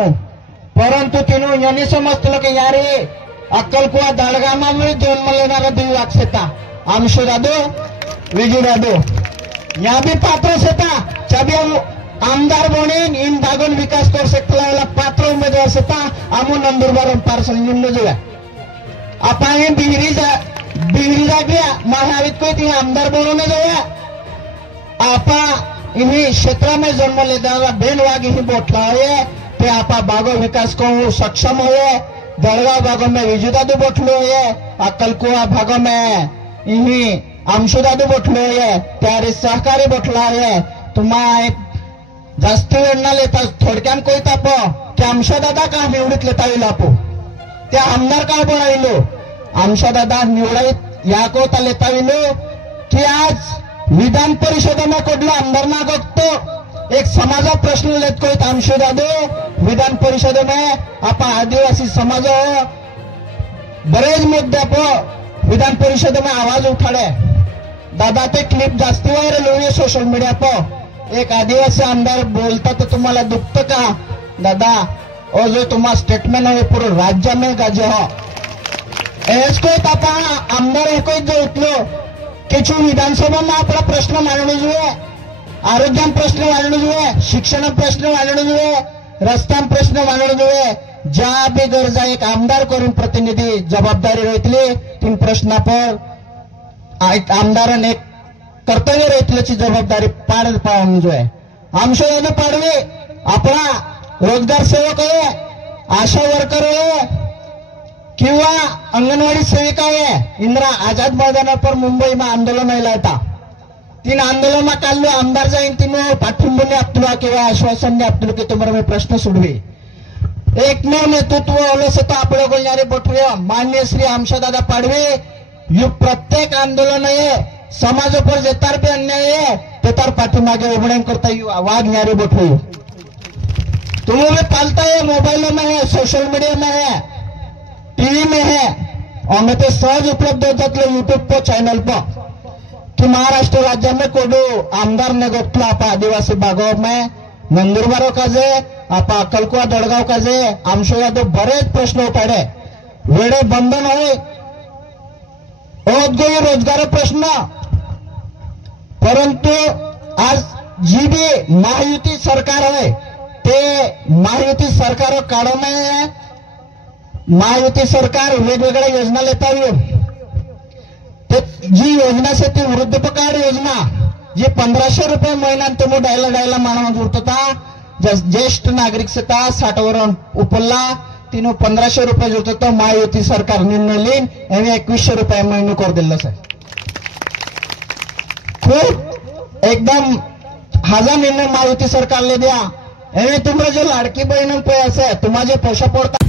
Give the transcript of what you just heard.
हूं, परंतु तीनों यानी समझते कि यार ये अक्कल कुआ दड़गामा में जन्म लेना दुई वाक्यता आमशु दादो विजू दादो यहाँ भी पात्र से था चाबी आमदार बने इन भागों विकास कर सकता पात्र उम्मीदवार से था आमो नंदुरबार पार्सल निम्न जो है आपण बिहरी जागल्या महावीत को ती आमदार बनवणे जाऊया आपा इन्हीं क्षेत्र में जन्म लेता बेन वागी ही बोटला है ते आपा बागो विकास को सक्षम हुए दड़गांव भागों में विजुदादू बोटलो है अक्कलकुआ भागों में इन्हीं आमशुदादू बोटलो है त्यारे सहकारी बोटला है तुम्हारे जास्त वेळ न लेता थोडक्यान कोई तापो की आमशुदादा का निवडीत लेता येईल आपो त्या आमदार काय बनाविलो आमशुदादा निवडीत याकोता लेता येईल की आज विधान परिषद में कोडला आमदार ना गतो एक समाजा प्रश्न लेत कोई आमशुदादो विधान परिषद में आपा आदिवासी समाज बरेच मुद्दे पर विधान परिषद में आवाज उठाड़े दादा ते क्लिप जास्ती वायरल हुई सोशल मीडिया पर एक आदिवासी आमदार बोलता तो तुम्हाला दुखत का दादा और जो तुम्हारा स्टेटमेंट है पूरे राज्य में गाजे हो ऐसको तापा आमदार एक जो उठलो कि विधानसभा में अपना प्रश्न मांडने जुए आरोग्य प्रश्न मांडने जुए शिक्षण प्रश्न मांडने जुए रस्ता प्रश्न मांडने जुए ज्या भी गरजा एक आमदार करून प्रतिनिधी जबाबदारी रहतली तीन प्रश्न पर एक आमदार एक कर्तव्य रहतल्याची जबाबदारी पार पाडून जो आहे आमशोदाने पाडवे आपला रोजगार सेवक आहे आशा वर्कर आहे किंवा अंगनवाड़ी सेविका है इंदिरा आजाद मैदान पर मुंबई में आंदोलन था तीन आंदोलन में काल आमदार जाइन तीन पाठिंबने आपला किंवा आश्वासन आपलं की तुम्हाला मैं प्रश्न सोडवे एकमेव नेतृत्व ओलसे तो आपले गोलणारे बोटवे मान्य श्री आमशादादा पाडवे यु प्रत्येक आंदोलन है समाज पर जेतार भी अन्याय है तेतार पाठीमागे उभडण करता वाघ न्यारे बोटवे तुम्हें भी पालता है मोबाइल में है सोशल मीडिया में है टीवी में है और मैं तो सहज उपलब्ध हो जाते यूट्यूब पर चैनल पर कि महाराष्ट्र राज्य में कोडो आमदार ने गोपला आपा आदिवासी भागों में नंदुरबार का जे आपा अक्कलकुआ दड़गांव का जे आमशोया तो बरेच प्रश्न उठाड़े वेड़े बंधन होय गई रोजगार प्रश्न परंतु आज जी भी महायुति सरकार है ते महायुति सरकार काळो में महायुति सरकार वेगवेगळ्या योजना लेता जी योजना से ती वृद्धपकाळ योजना जी 1500 रुपये महीना तुम्ही डायला मानव जुड़ता ज्येष्ठ नागरिक से 60 वरून उपरला तीनों 1500 रुपये जुड़ता महायुति सरकार निर्णय लीन एवं 2100 रुपये महीने कर दिल से खूब एकदम हजार निर्णय महायुति सरकार ले दिया एवं तुम्हारा जो लाडकी बहनों पे ऐसे तुम्हारे पैसा पड़ता